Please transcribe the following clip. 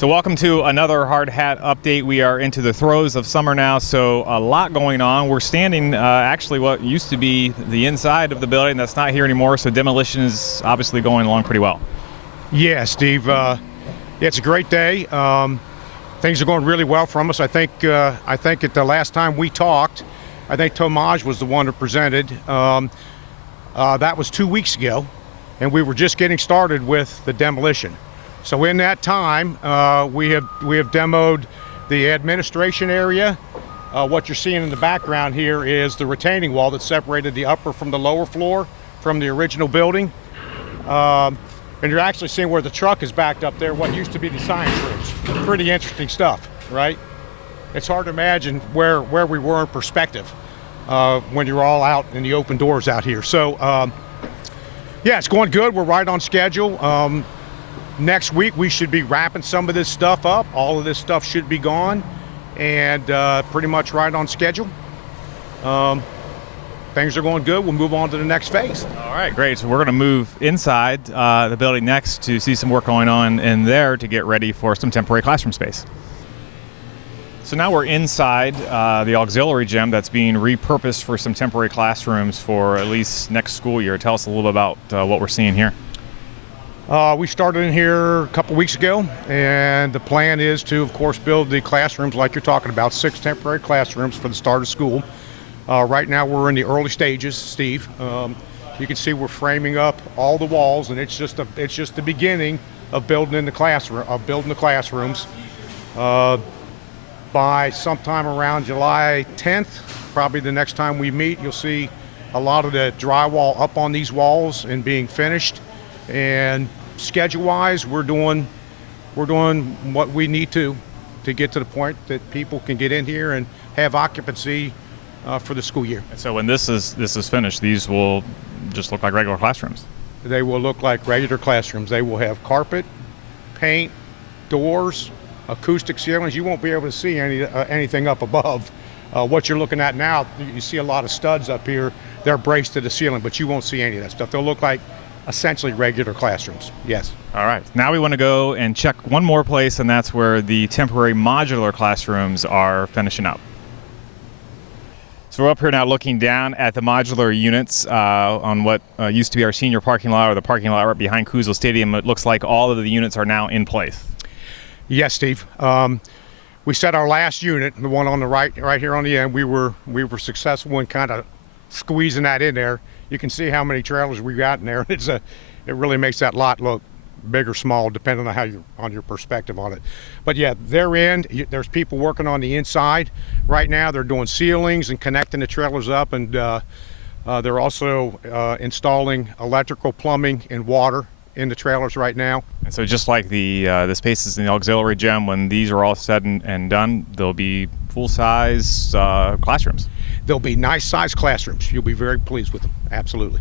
So welcome to another Hard Hat update. We are into the throes of summer now, so a lot going on. We're standing actually what used to be the inside of the building that's not here anymore, so demolition is obviously going along pretty well. Yeah, Steve. It's a great day. Things are going really well from us. I think at the last time we talked, I think Tomaj was the one that presented. That was 2 weeks ago, and we were just getting started with the demolition. So in that time, we have demoed the administration area. What you're seeing in the background here is the retaining wall that separated the upper from the lower floor from the original building. And you're actually seeing where the truck is backed up there, what used to be the science rooms. Pretty interesting stuff, right? It's hard to imagine where we were in perspective when you're all out in the open doors out here. So yeah, it's going good. We're right on schedule. Next week, we should be wrapping some of this stuff up. All of this stuff should be gone and pretty much right on schedule. Things are going good. We'll move on to the next phase. All right, great. So we're going to move inside the building next to see some work going on in there to get ready for some temporary classroom space. So now we're inside the auxiliary gym that's being repurposed for some temporary classrooms for at least next school year. Tell us a little bit about what we're seeing here. We started in here a couple weeks ago, and the plan is to, of course, build the classrooms like you're talking about, 6 temporary classrooms for the start of school. Right now we're in the early stages, Steve. You can see we're framing up all the walls, and it's just the beginning of building the classrooms. By sometime around July 10th, probably the next time we meet, you'll see a lot of the drywall up on these walls and being finished. And schedule-wise, we're doing what we need to get to the point that people can get in here and have occupancy for the school year. And so when this is finished, these will just look like regular classrooms. They will look like regular classrooms. They will have carpet, paint, doors, acoustic ceilings. You won't be able to see anything up above. What you're looking at now, you see a lot of studs up here. They're braced to the ceiling, but you won't see any of that stuff. They'll look like essentially regular classrooms, yes. All right, now we want to go and check one more place, and that's where the temporary modular classrooms are finishing up. So we're up here now looking down at the modular units on what used to be our senior parking lot, or the parking lot right behind Kusel Stadium. It looks like all of the units are now in place. Yes, Steve. We set our last unit, the one on the right here on the end. We were successful in kind of squeezing that in there. You can see how many trailers we got in there. It really makes that lot look big or small, depending on your perspective on it. But yeah, they're in. There's people working on the inside right now. They're doing ceilings and connecting the trailers up, and they're also installing electrical, plumbing, and water in the trailers right now. And so just like the spaces in the auxiliary gym, when these are all said and done, there'll be full-size classrooms. They'll be nice-sized classrooms. You'll be very pleased with them, absolutely.